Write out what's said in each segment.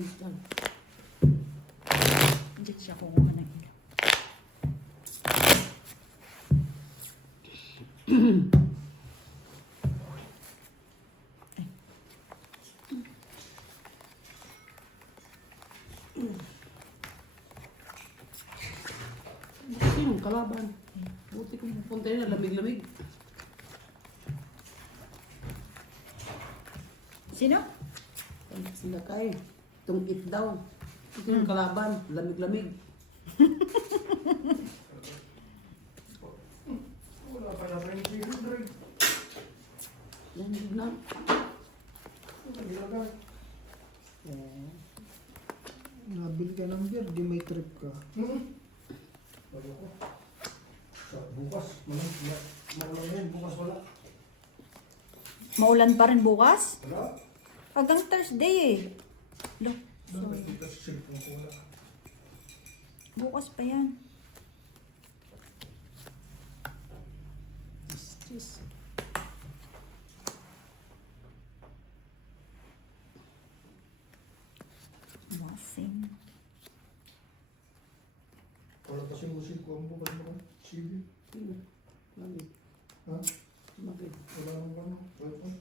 Constant. Hindi siya kukuha ng ilaw. Sinong kalaban? Buti kong pupunta yun, lamig-lamig. Sino? Sila kayo. Tungkit daw. Ito yung kalaban, lamig-lamig. Wala pa yata yung siguro, Drake. Yan yun na. Ano nilagay? Nabili ka ng beer, di may trip ka. Bago ko. Bukas, malang yan. Bukas wala. Maulan pa rin bukas? Wala? Hanggang Thursday eh. Lo, Bakit dito sa cellphone ko wala? bukas pa yan. Yes. Wasing. Wala kasi musik ko. Ang bukas mo ka? CD? Lamig. Ha? Lamig. Wala naman ka no? Wala.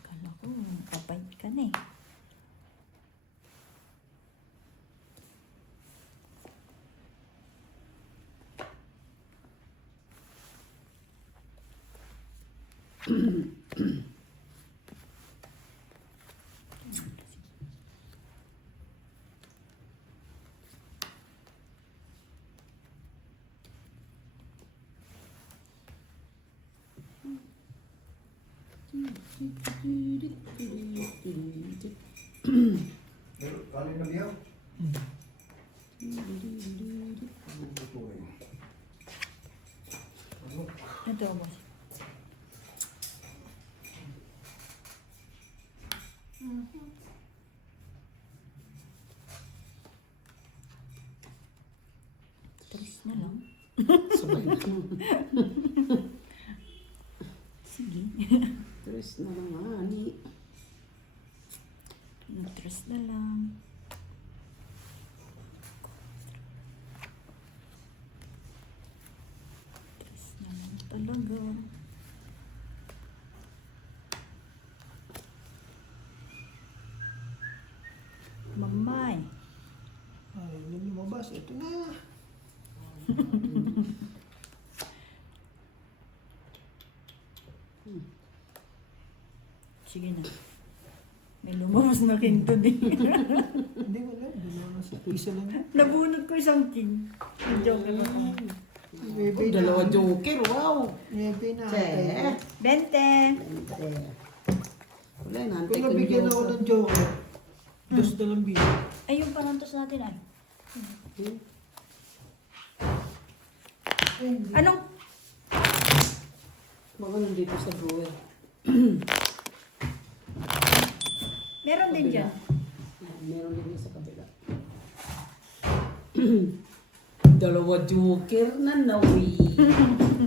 Kala ko, kapait ka na eh. Meron, kanin na biyaw? Ano ito eh? Ano? Ito, boss. Tres na lang. Sabay na. Sige. Tres na lang, ani. Tres na lang. Tres na lang talaga. Mamay. Ay, yun lumabas. Ito na. Sige na. May lumabas na kinto din. Hindi wala. Dalawa sa isa lang yan. Nabunod ko isang king. Joke ko pa. Maybe na. Dalawa joker, wow. Maybe na. Che. 20. Wala, nantay Kung ko nabigyan yung ako ng joker, dos na lang bilang. Ay, yung panantos natin ay. Anong? Mga nandito sa drawer. Meron din dyan. Meron din sa kabila. Dalawa joker na nawi.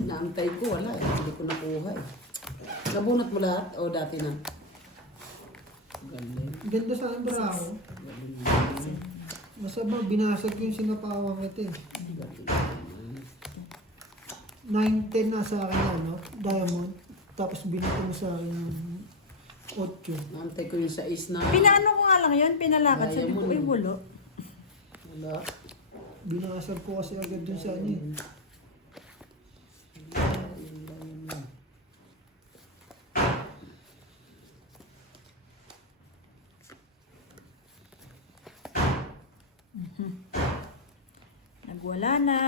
Naantay ko, wala. Hindi ko nakuha eh. Nabunot mo lahat o dati na? Galing. Ganda sa ang bravo. Galing. Masaba, binasag yung sinapawang ito eh. Galing. 9-10 na sa akin yan, no? Diamond. Tapos binato mo sa akin yung 8. Naantay ko yung sa is na. Pinaano ko nga lang yun, pinalakad. Sabi ko, Diamond. ay wala. Wala. Binasag ko kasi agad dun sa ano eh. Nagwala na.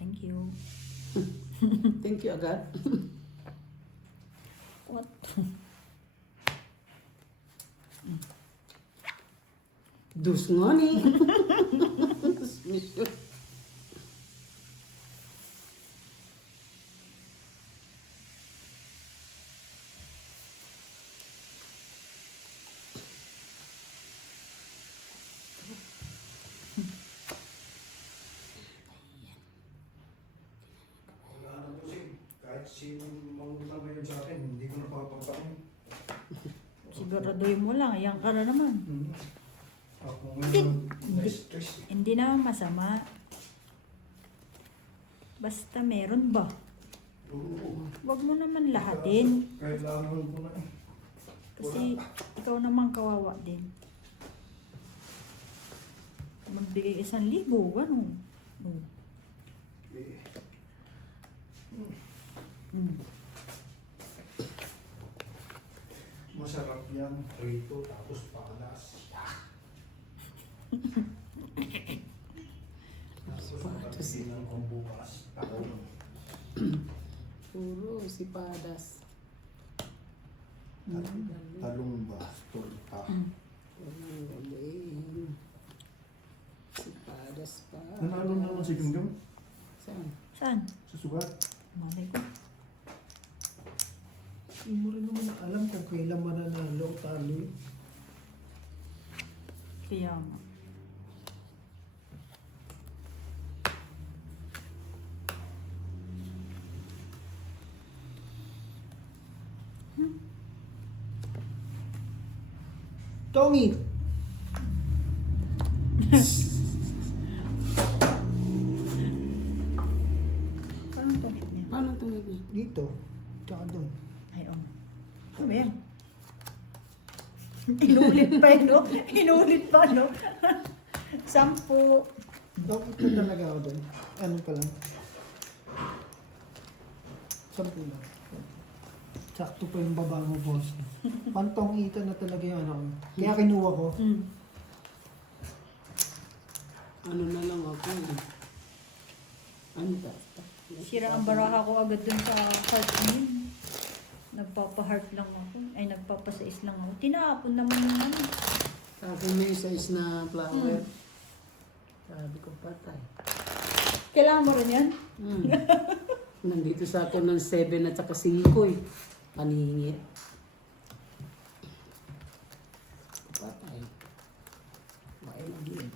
Thank you. Thank you agad. What? Dus nga ni. kahit sino mangutang ngayon sa akin, hindi ko napapapain. Siguraduhin mo lang, yan ka na naman. Ako ngayon, Hindi. na-stress. Hindi naman masama. Basta meron ba? Oo. Huwag mo naman lahatin. Kailangan ko na. Kasi ikaw naman kawawa din. Magbigay 1,000, gano'n. Oh. Eh, Mm. masarap yan. Rito, tapos palas. Tapos pagkakilan ko bukas. Ako. Puro si Padas. Talong ba? Torta. Galing. Si Padas pa. Nanalo naman si Jungjung Saan? Saan? sa sugat. Malay ko. Hindi mo rin naman alam kung kailan mananalo o talo eh. Kaya nga. Tommy! Paano to? Paano tumig niya? Dito. Tsaka doon. Ay, oh. Ano ba yan? Inulit pa, no? Inulit pa, no? 10. Bakit na talaga ako doon? Ano pa lang? 10 lang. Sakto pa yung baba mo, boss. Pantong ita na talaga yung ano. Kaya kinuha ko. Mm. Ano na lang ako. Ano ba? Sira ang baraha ko agad dun sa heart niya. Nagpapa-heart lang ako. Ay, nagpapasais lang ako. Tinapon naman yung ano. Sabi mo yung size na flower. Sabi ko patay. Kailangan mo rin yan? Nandito sa akin ng 7 at saka 5 eh. Paningi. Patay. May mag-iit.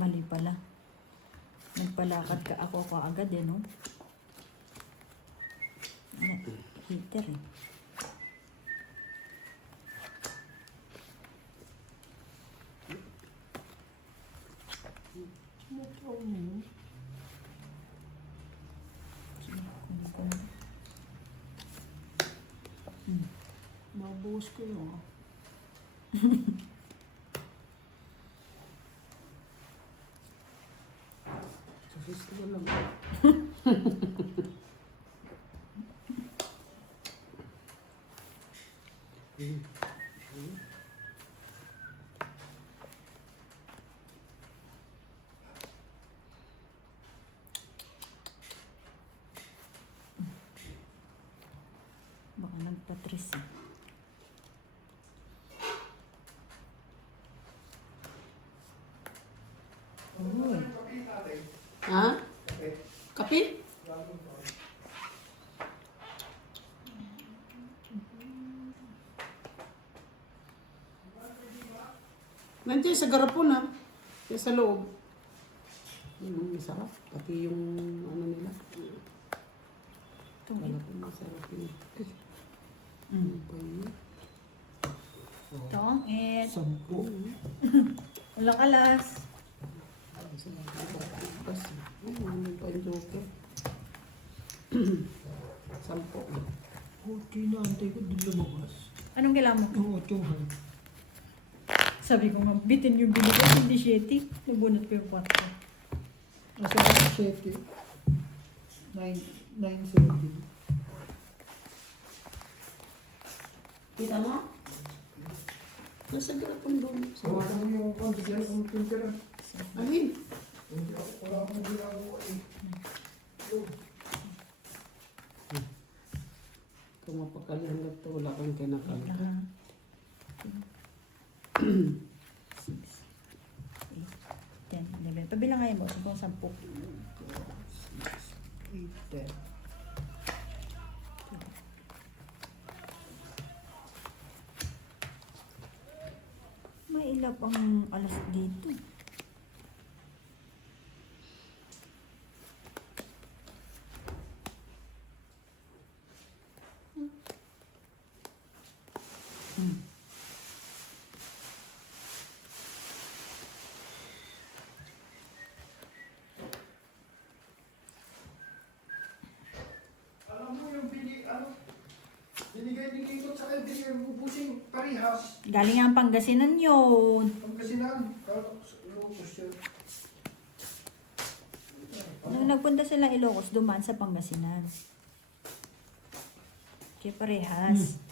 Mali pala. Nagpalakad ka ako kaagad eh, no? Heater eh. Mabuhos ko yun. Sa festival lang. Baka nagpatris eh. Uy. Ha? Kape? Nandiyan sa garapon ha. Yung sa loob. Masarap. Pati yung ano nila. Garapon masarap yun. Ano pa yun? Tong it. 10. Walang alas. Ano pa yung joker? 10. Okay na, antay ko din lumabas. Anong kailangan mo? Yung 8 heart. Sabi ko nga, bitin yung binigay, hindi 7. Nabunot ko yung 4. Nasa 7. 9.7. Kita mo? Nasa garapon doon. Tawagan mo yung kondisyon kung pintiran. Alin? Hindi ako, wala akong ginagawa eh. Kung mapakalihan to, wala kang kinakalka. 6, 8, 10, 11. Pabilangay mo, siguro 10. 8, 10. Wala pang alas dito. Alam mo yung binigay ni Kikot sa kayo, binigay mo busing parihas. Galing ang Pangasinan yun. Pagkasinan, lupos yun. Nung nagpunta sila Ilocos, dumaan sa Pangasinan. Kaya parehas. Ganun.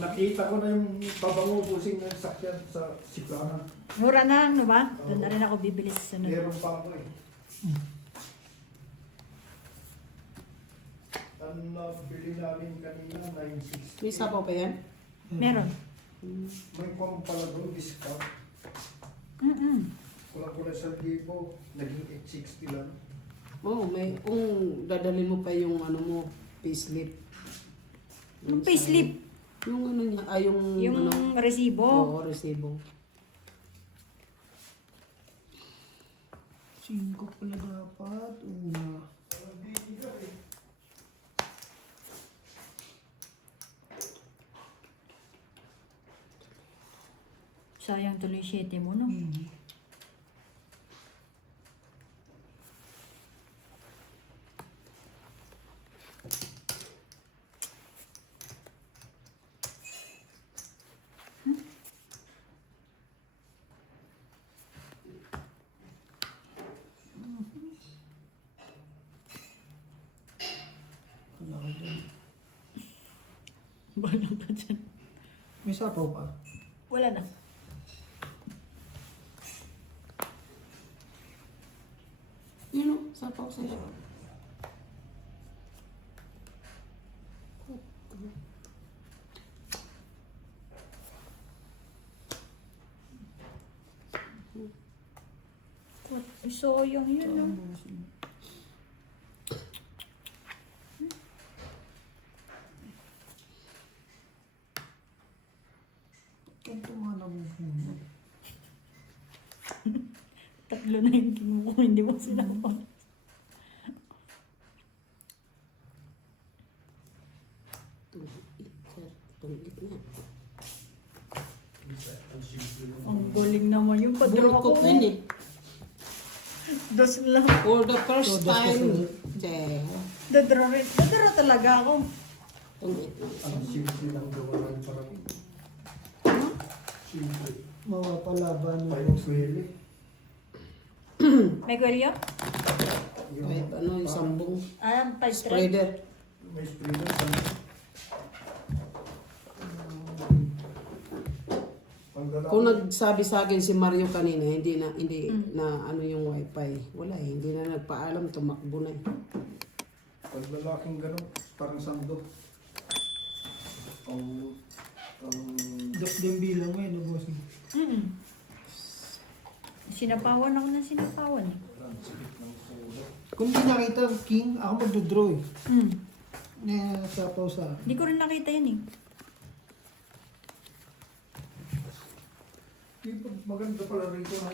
Nakita ko na yung pabango busing ng sakyan sa Siplana. Mura na, ano ba? Doon na rin ako bibili sa sunod. Meron pa ako eh. Ang nabili namin kanina, 960. May sabaw pa yan? Meron. May kung pala doon, discount. Kulang-kulang sa libo, naging 860 lang. Oo, may, kung dadali mo pa yung ano mo, payslip. Yung payslip. Yung ano niya, yung Yung ano, resibo. oo, resibo. 5 pala dapat. Una. Sayang tuloy 7 mo, no? Wala ka dyan. Balang ka dyan. May sapaw pa. Wala na. Yun o, sapaw sa'yo. Soyong yun, no? Ganito nga nabubuno. Tatlo na yung kinuha ko, hindi mo sinapa. Tungit na. Ang galing naman yung padro Bulo ko. ko yun eh. Dos lang. For the first So, das time. kasunod. Che. Dadro rin. Dadro talaga ako. Tungit na. Ang simple lang gawa ng parang simple. Mawapalaban. Payong sweli. May kwelyo? Kahit ano, yung sambong. Ah, 5 thread. Spreader. May spreader sa Kung nagsabi sa akin si Mario kanina, hindi na ano yung wifi. Wala eh, hindi na nagpaalam, tumakbo na eh. Pag lalaking gano'n, parang sando. Ang Dos din bilang mo yun, boss. Sinapawan ako ng sinapawan. sakit ng ulo. Kung di nakita ang king, ako magdodraw eh. Hmm. Sapaw sa akin. Hindi ko rin nakita yun eh. Maganda pala rito na.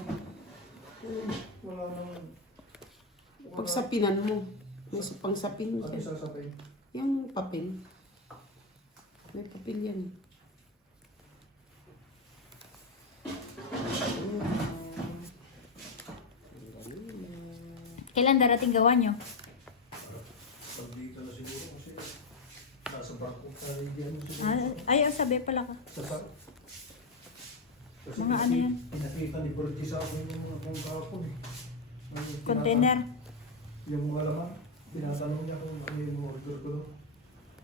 Wala nang... Pagsapinan mo, may pangsapin Ano dyan. sasabay? Yung papel. May papel yan eh. Kailan darating gawa nyo? Pag dito na siguro kasi nasa barko tayo yan. Ay, sabi pala ka. Sa barko. Kasi Mga ano yan? Pinakita ni Bertie sa akin yung mga kung kahapon eh. Container. Yung mga laman, tinatanong niya kung ano yung order ko.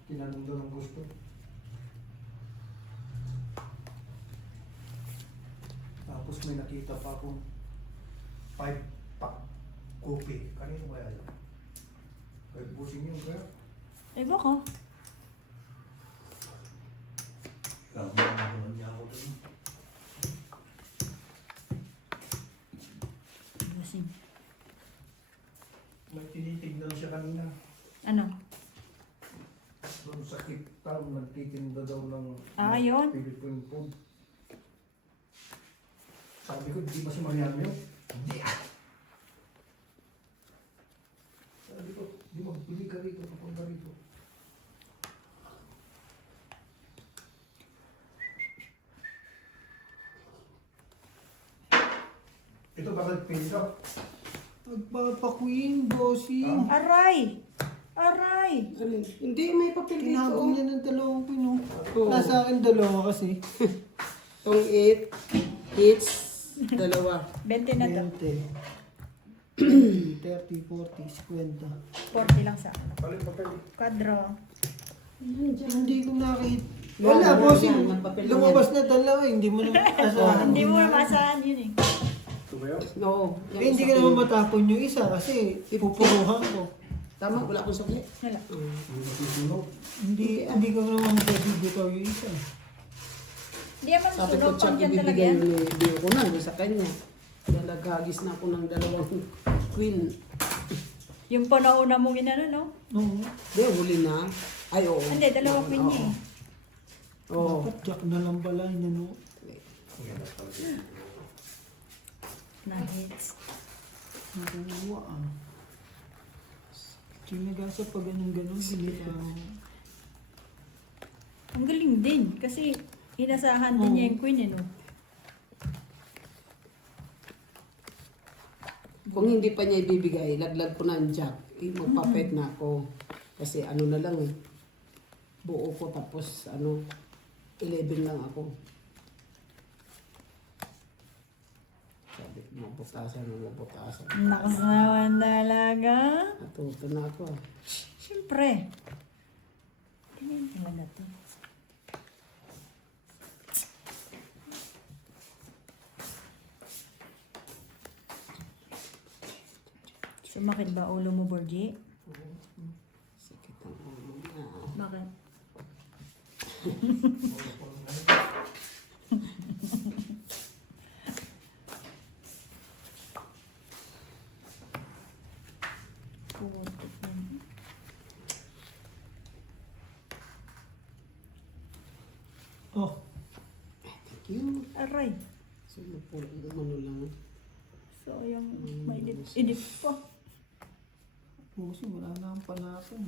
Tinanong daw ng gusto. Tapos may nakita pa akong 5-pack coffee. Kanino kaya yun? Kahit busing yun kaya? Ay, baka. Lang. nagtitinda daw ng Yun. Philippine food. Sabi ko, di ba si Mariam yun? Hindi ah! Sabi ko, di magbili ka rito, papunta rito. Ito bakit pinsa? Nagpapaqueen, bossing. Aray! Aray! Alin? Hindi, may papel Tinapon dito. niya ng dalawang pino. Oo. Nasa akin dalawa kasi. Tong 8, each, dalawa. 20 na to. 20. 30, 40, 50. 40 lang sa akin. Balik papel. Kadro. Hindi ko nakita. Yan, Wala, yan, bossing. yan, magpapel lang Lumabas na dalawa. Hindi mo naman asahan. Hindi mo masahan yun eh. Ito ba yun? Oo. Eh, hindi ka naman matapon yung isa kasi pupuruhan ko. Tama, wala akong sukli. Wala. Hindi masusunod. Hindi ko naman pwede bitaw yung isa. Hindi naman Sabi ko, sunog Chuck, pang dyan talaga ibibigay yan. yun eh. Hindi ko na, sa kanya. Nalagagis na ako ng dalawang queen. Yung panauna mong inano, no? Oo. Di, huli na. Ay, oo. Hindi, dalawa queen niya eh. Oo. Dapat jack na lang pala yun, ano. Na-hits. Nakuha ah. Kinagasa pag ganun-ganun, binitaw. Ang galing din. Kasi inasahan din niya yung queen eh, no? Kung hindi pa niya ibibigay, laglag ko na ang jack. Magpapet na ako. Kasi ano na lang eh. Buo ko tapos ano, 11 lang ako. Sabi, mabutasan. Nakas naman talaga. Natuto na ako. Siyempre. Tingnan talaga to. Sumakit ba ulo mo, Borgie? Sakit ang ulo na. Bakit? Putik yan. Oh, Thank you. Aray. So, ano lang. Sayang. May edit pa. bossing, wala na ang panapon.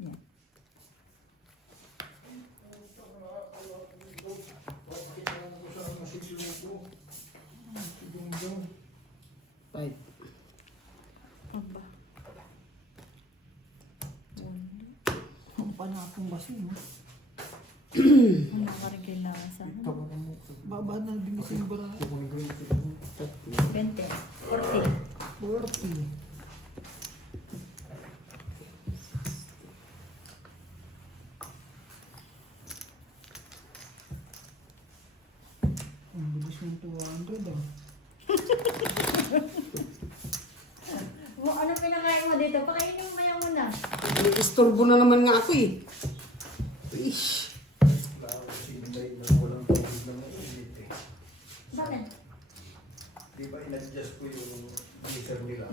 Yan. Five. Aba. Ang panapon kasi, no? Ang nakarin na sa Ito ba ang mukha? Baba na din kasi yung bara. Kukunin ko yung 20. 40. 40. Ang bilis yung 200 ah. Ano pinakain mo dito? Pakainin mo maya muna. May istorbo na naman nga ako eh. Ish. Sinday na walang tubig na mainit eh. Bakit? Di ba in-adjust ko yung freezer nila?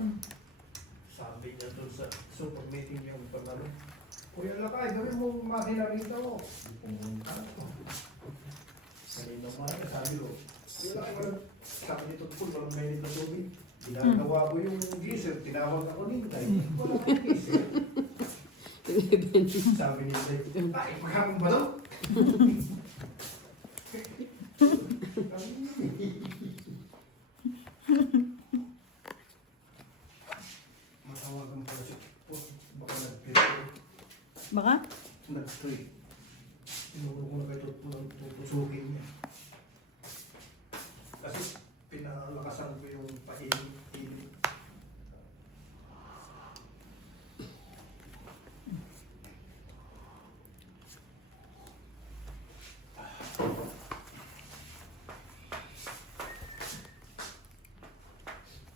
Sabi niya doon sa super meeting yung panalo. Kuya Lakay, gawin mo makina rito mo. Pumunta ko. Kanina umaga, sabi ko, Kuya Lakay, sabi nito po, walang mainit na tubig. Ginagawa ko yung geyser, tinawag ako nintay. Wala akong geyser. Sabi nintay, ay, maghapon ba daw? Matawagan pala siya. Baka nag-trip. Baka? Nag-trip. Tinuro ko na kayo tutusukin niya. Kasi pinalakasan ko yung painit.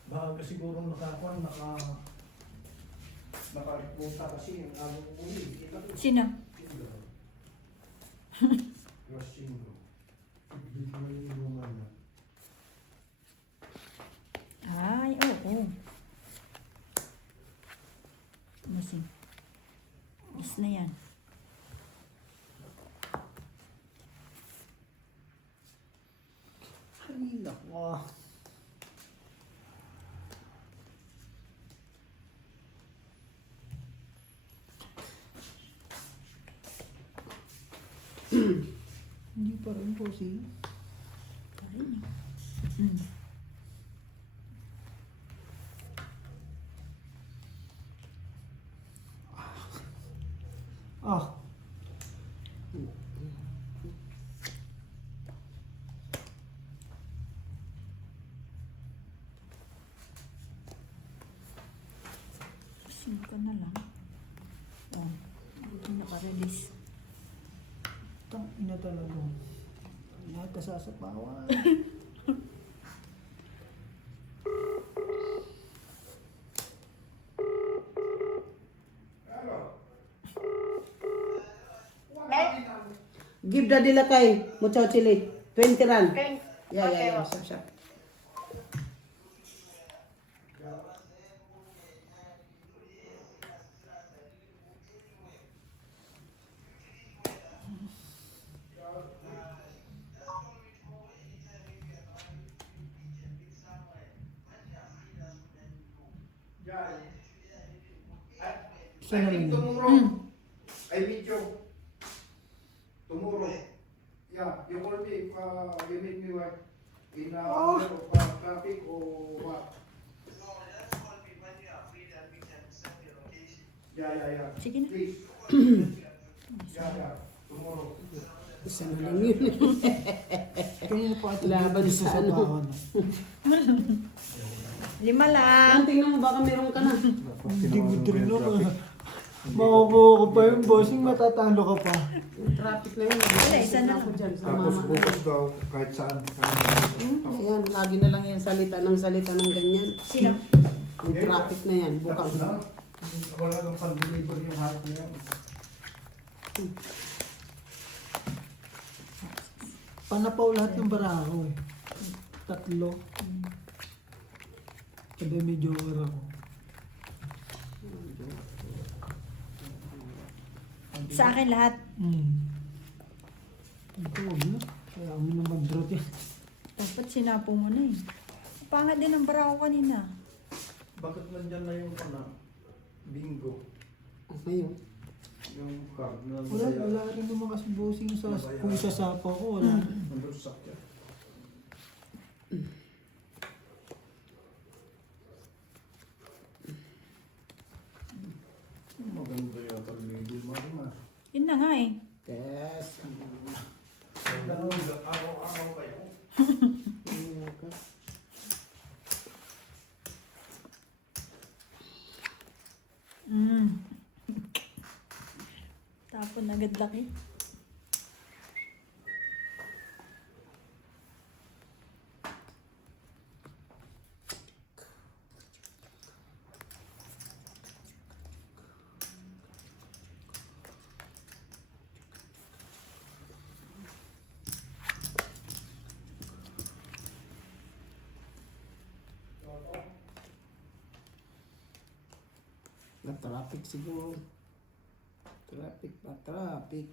Baka siguro nakarepunta kasi yung among uli. Kita ko. Sino? Rosino. Bigyan yung Romana. Ay, oo. Masing. Tapos na yan. Ay, nako. Hindi pa rin po si. Ayun eh. Mm. Ah, Sim ka na lang. Oh, ito naka-release. tang ina talaga. Lahat kasasapawan. Give daddy lakay, muchaw chili. 20 rand. Yeah. Sure. Isa na rin. Tomorrow. I meet you. Tomorrow. Yeah, you call me. You meet me what? In traffic or what? Yeah. Sige na. Please. Yeah. Tomorrow. Isa na lang yun. Kanina pa ito Laban dito sa ano. sapawan. 5 lang. Tingnan mo, baka meron ka na. Hindi mo din naman. Makabuha ko pa yung bossing, matatalo ka pa. Yung traffic na yun. Wala, isa na ako lang. dyan sa Tapos mama. bukas daw kahit saan. Ayan, lagi na lang yan salita ng ganyan. Sino? Yung traffic na yan, bukas. Wala nang pan-deliver yung harap na yan. Panapaw lahat ng barako eh. 3. Sabi medyo oras ako. Sa akin lahat. Ito, huwag na. Kaya kami na mag-draw yan. Dapat sinapo mo na eh. Pangat din ang bara ko kanina. Bakit nandyan na yung bingo? Ngayon. Yung card na Wala rin naman kasi bossing sa kung sasapa ko, wala. nandun sa sakya. Maganda yata ang label mo naman. Yun na nga eh. Yes. Araw-araw kayo. Tapon agad laki. Na-traffic siguro. Traffic.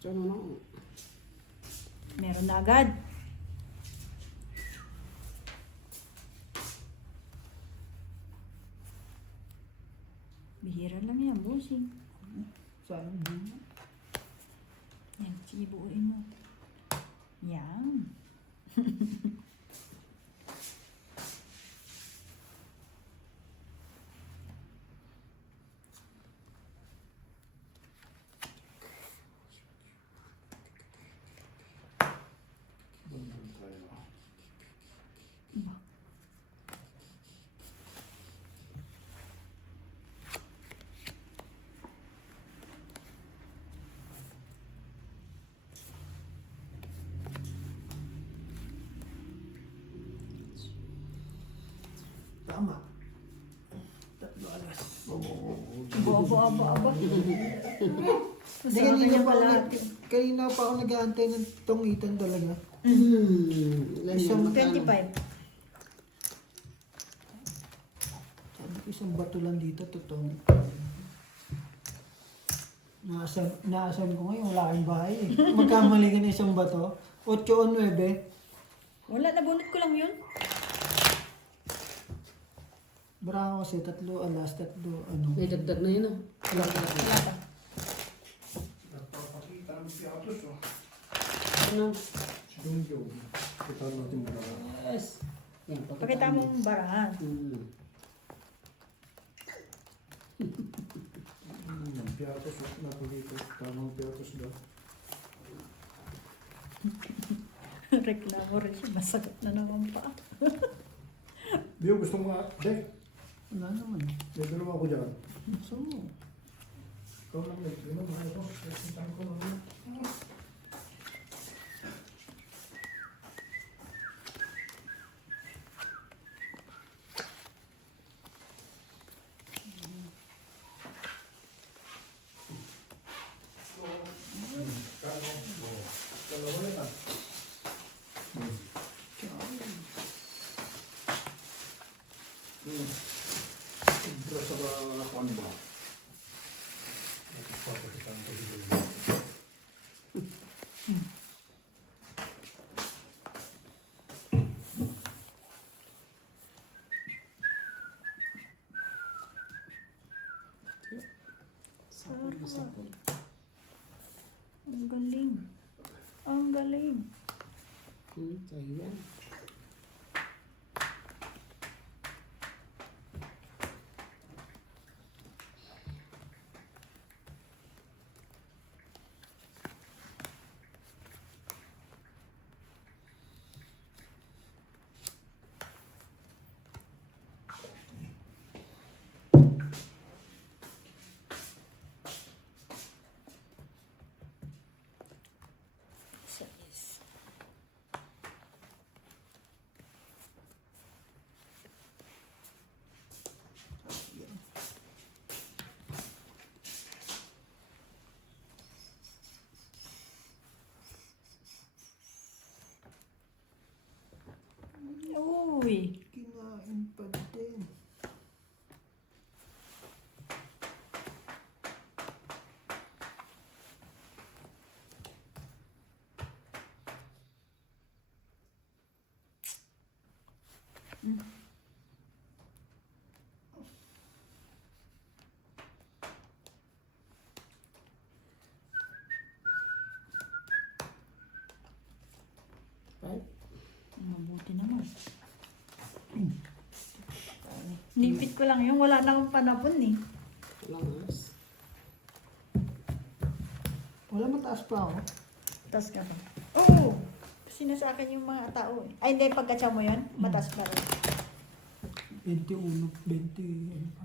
Diyan na. Meron na agad. Bihira lang yan, bossing. Sayang din. Yan, sige buuin mo. Yan. alas. Aba. Hindi, kanina pa ako nag-aantay ng tungitan talaga. Ganyan, magkano? 25. Sabi ko isang bato lang dito, totoo. Naasan ko ngayon, wala kang bahay eh. Magkamali ka na isang bato. 8 o 9. Wala, nabunot ko lang yun. Bravo kasi 3 alas, 3 ano. May dagdag na yun ah. Wala pa. Nagpapakita ng piatos, oh. Ano? Yung. Kita natin mo na. Yes. Yan, Pakita mo ang barahan. Yung piatos, oh. Napakita. Tamang piatos daw. Reklamo rin siya. Masagot na naman pa. Bio, gusto mo nga, Dek, Wala naman. may dalawa ko dyan. So, Ikaw lang, Dek. Yun ang mahal ko. Presintahan ko lang. Dalawa yan, ah. Sobra sa kwan ba? Nagpapasitan ko dito. Sapol na sapol. Ang galing. Ang galing. Sa'yo yan. Size. Uy. kinain pa din. Right? Mabuti naman. Nipit ko lang yun. Wala na akong panapon eh. Walang oras. Wala mataas pa ako. Taas ka pa. Oo! Sino sa akin yung mga tao eh. Ay, hindi. Pagkatsa mo yun, mataas pa rin. 21, 20, ano pa.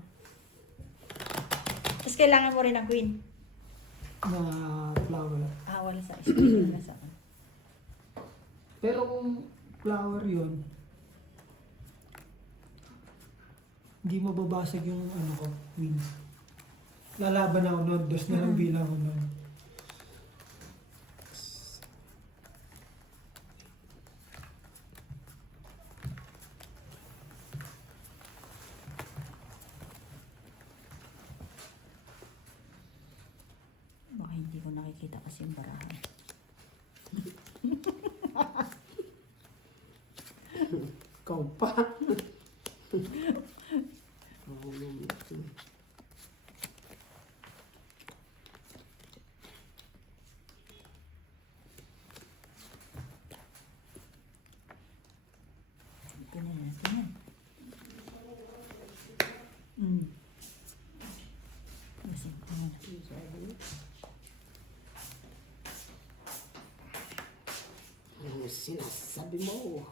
Tapos kailangan mo rin ng queen. Na flower. Ah, wala sa isa. Wala sa akin. Pero kung flower yun, hindi mababasag yung ano ko, win. Lalaban ako nun, dos na lang bilang ko nun. Baka hindi ko nakikita kasi yung barahan. Ikaw pa. Oo, naman. Tingnan natin yan. Mm. Kasi, tingnan na. Ano sinasabi mo?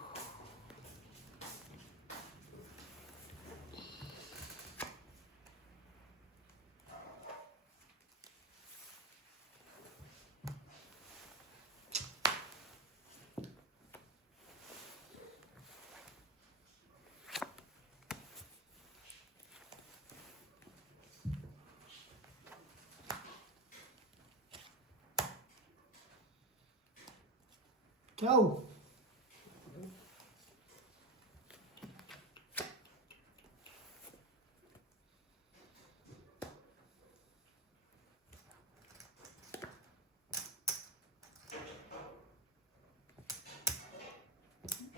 Ciao!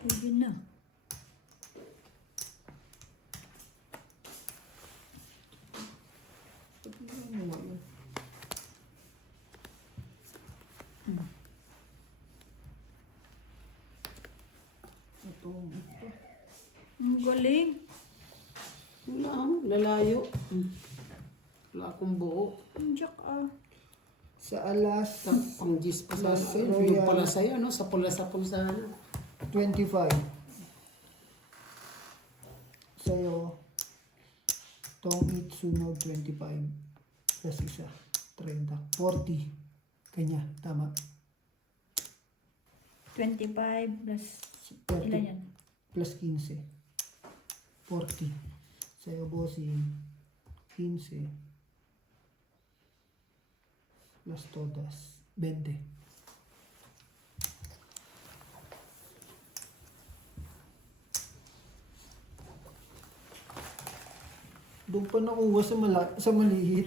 Pwede na. Ano nga yun? Ito. Ang galing. Wala, lalayo. Wala akong buo. Ang jack ah. Sa alas Pang gis pa sa Mas sa'yo. royal. Yung pala sa'yo, no? Sa pula sa pulsa, no? 25. Sa'yo, Tong Eat Sunog 25. Plus isa, 30. 40. Kanya, tama. 25 plus... 30. Ilan yan? Plus 15. 40. Sa'yo, bossing, 15. Plus todas, 20. Doon pa nakuha sa maliit.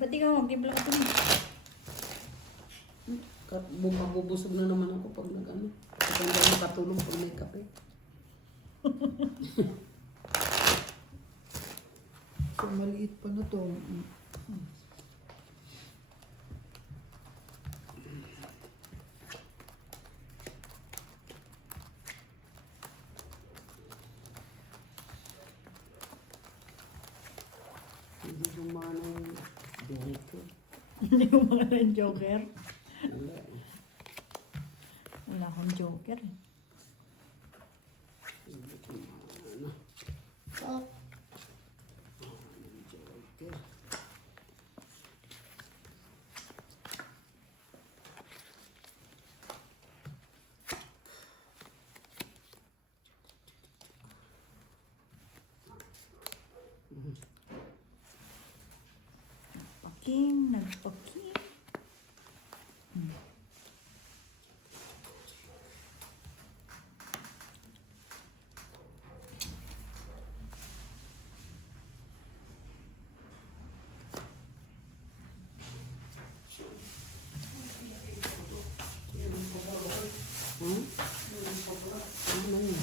Ba't di ka mag-vlog ito? Bumabubusog na naman ako pag nag-ano. Kapag hindi ako makatulong pag may kape. So, maliit pa na to. Hindi gumana yung buhok ko. Hindi mo mga ng joker. Wala eh. Wala akong joker eh. Hindi gumana. Ah, Joker. Nagpaking. Hmm? Ano yun?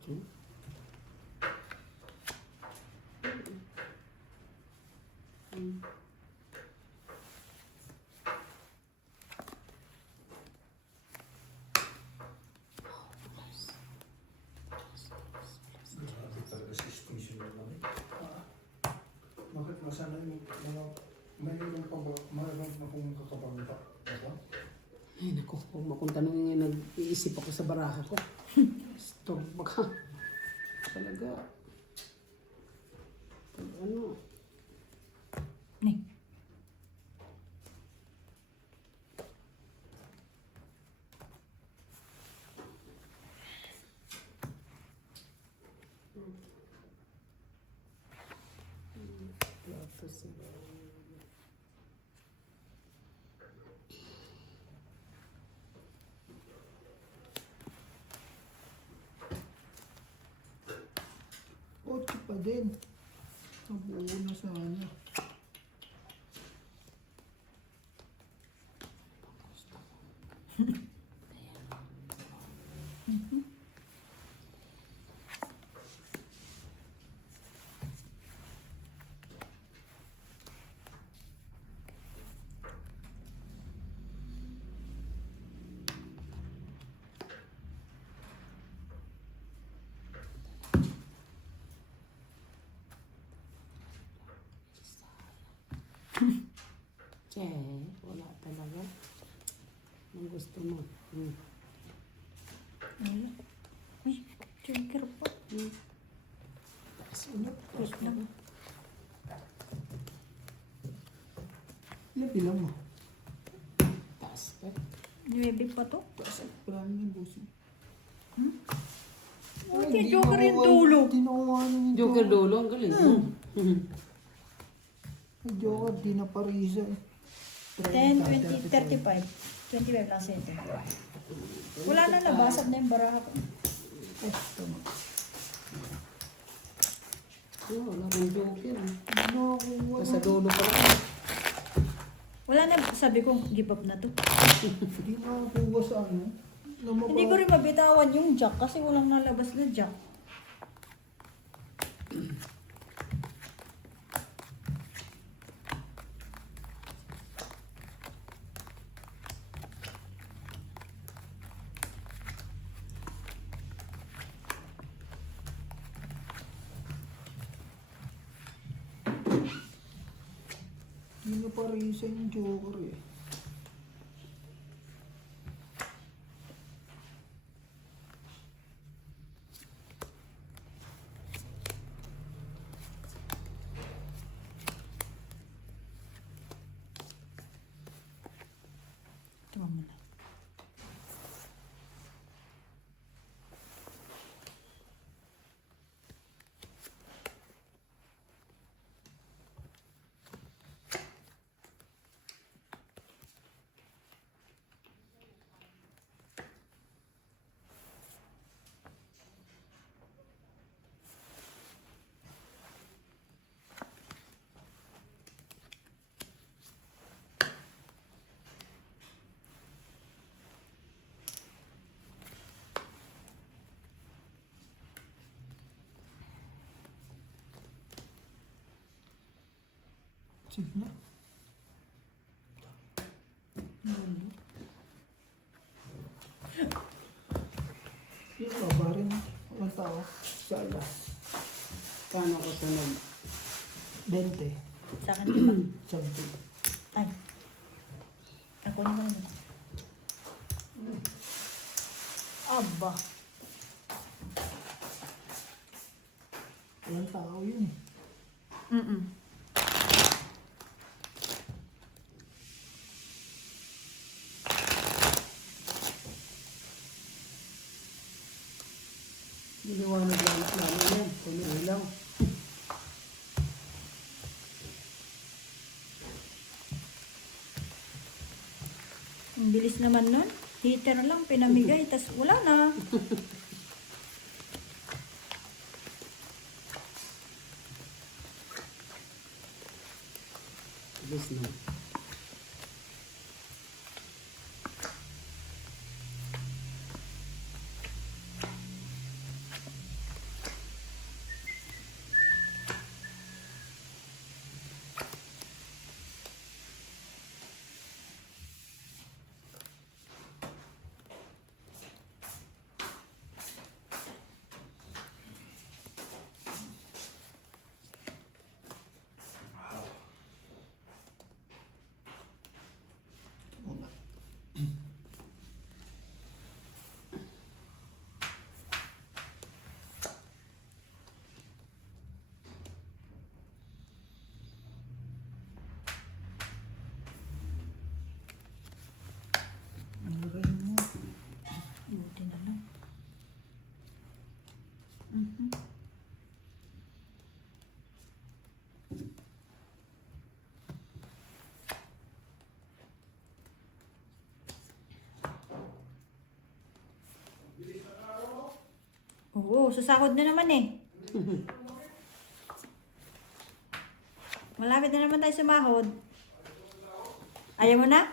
Okay. Grabe talaga si station na kami. Bakit masana yung mga mayroon pa ba, mayroon na kung kakabangta? Diba? Ay, naku. Huwag mo akong tanongin ngayon. Nag-iisip ako sa baraha ko. Storbo ka. Talaga. Pag ano. Ni. Plato sa... Ocho pa din. Nabuo na sana. Che, wala talaga. Ang gusto mo. Hmm. Wala. Uy, Joker pa. Ano? Wait lang. Ilan bilang mo? Taas pa. 9 pa to. Wala na yung busi. Oh, Joker yung dulo. Di nakuha na yung Joker dolo, ang galing. Ay, Joker, di na parisa eh. 10, 20, 35. 25 lang sente. Wala na, nabasag na yung baraha ko. Eh, tama. Wala kang Joker. Nakakuha Sa na. dulo pa lang. Wala na, sabi ko, give up na to. Di nakakuha sa ano. Hindi ko rin mabitawan yung jack kasi walang nalabas na jack. Di na parisa yung Joker eh. Tama mo na. Sige na. Yung baba rin. Walang tao. Sa alas. Kano ko sunod? 20. Sa akin, di ba? 10. Ay. Ako ni mo na. Aba. Walang tao yun eh. Niliwanag lang namin yan. Puno ilaw. Ang bilis naman nun. Heater lang, pinamigay, tas wala na. Bilis na. Ano rin mo? Buti na lang. Mhm. Oo, sasahod na naman eh. Malapit na naman tayo sumahod. Ayaw mo na?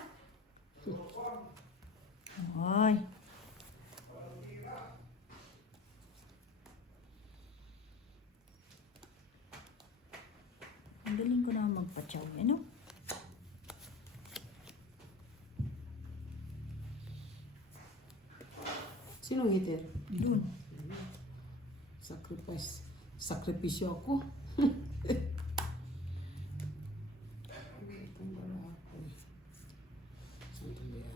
Ay. Ang galing ko na magpa-chow, ano? Sinong hitter? Doon. Sacrifice. Sakripisyo ako. Itong wala ako. Sandali ah.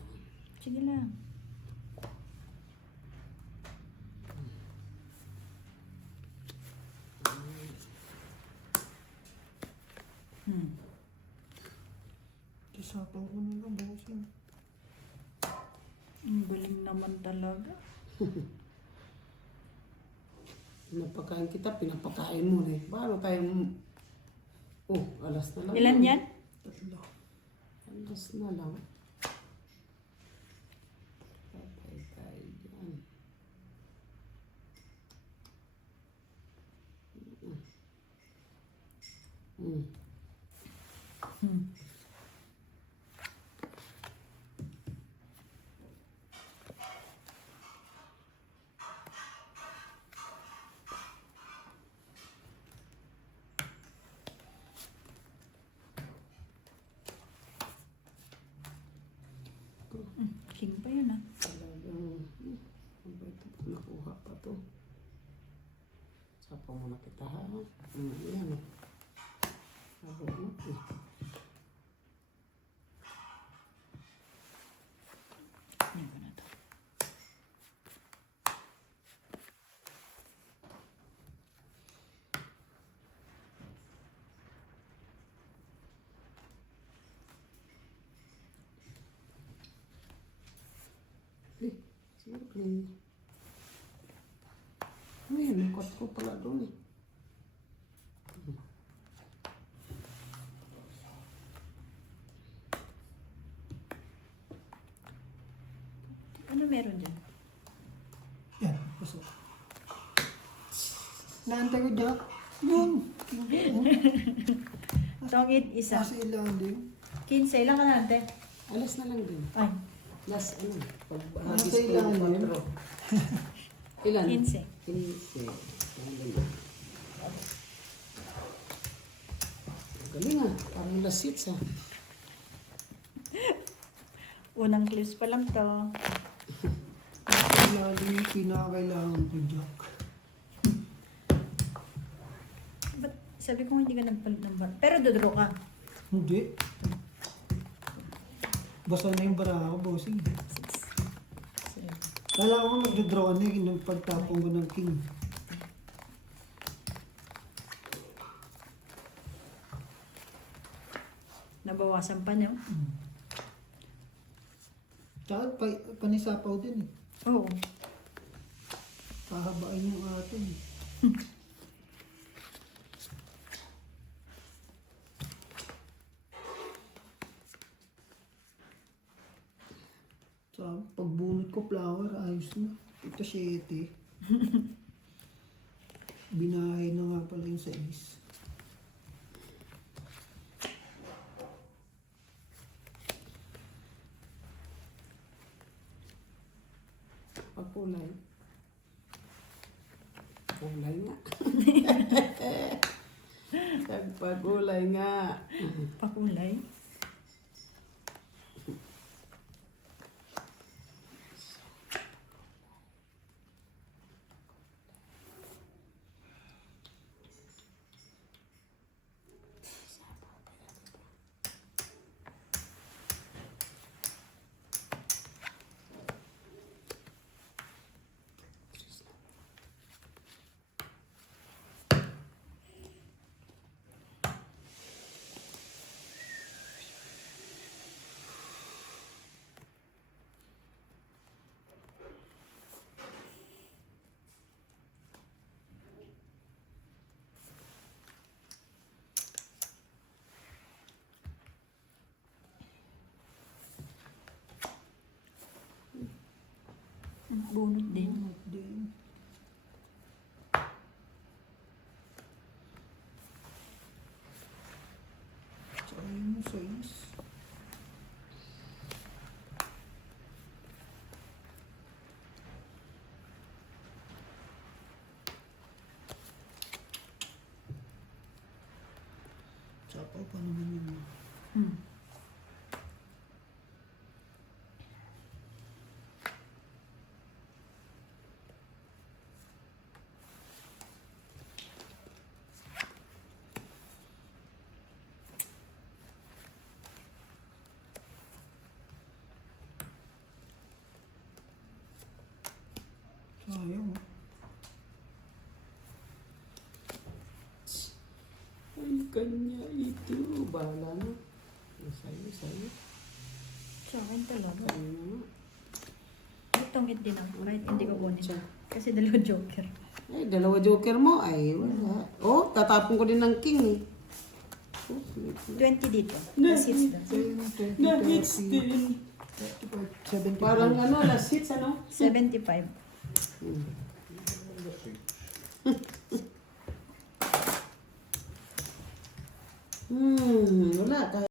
Sige lang. Usapan ko na lang, bossing. Ang galing naman talaga. Pinapakain kita, pinapakain mo na eh. Paano tayo, alas na lang. Ilan yan? Tatlo. Alas na lang. Patay tayo dyan. King pa yun ah. Talagang, ano ba ito? Nakuha pa to. Sapa muna kita ha. Yan. Sabi mo eh. Yan ko na to. Siyempre. Ayun, may kot ko pala doon eh. Ano meron dyan? Yan, pasok. Naantay ko, Jack. Yun. Tongit isa. Nasa ilalim. 15. Ilan ka na ante? Alas na lang din. Ay, Last ano, paghagis Nasa ko ng ilalim. 4. Ilan? 15. 15. Galing ah, parang last hits ah. Unang clips pa lang to. Nasa ilalim yung pinakakailangan ko, Jack. Ba't sabi ko hindi ka nagpalit ng bar? Pero dodraw ka. Hindi. Basta na yung bara ko, bossing. Kala ko magdodraw na yung pagtapong ko ng king. Nabawasan pa niyo? Tsaka panisapaw din eh. Oo. Pahabain yung atin eh. Sa pagbunot ko flower, ayos na. Ito 7. Binahay na nga pala yung 6. Pagkulay. Kulay nga. Pagkulay nga. Pakulay. Bunot din. Bunot din. Tsaka yung 6. Sapaw pa naman yun. Hmm. Sayang. Ay, kanya ito. Bahala na. Sa'yo. Sa akin talaga. Sa'yo na nga. Itong din ako. Kahit hindi ko kunin. Kasi dalawa joker. Ay, dalawa joker mo. Ay, wala. Oh, tatapon ko din ng king eh. 20 dito. Last hits na. 10, 20, Na-hits 30, din. 35, 75. Parang ano, last hits ano? 75. Wala.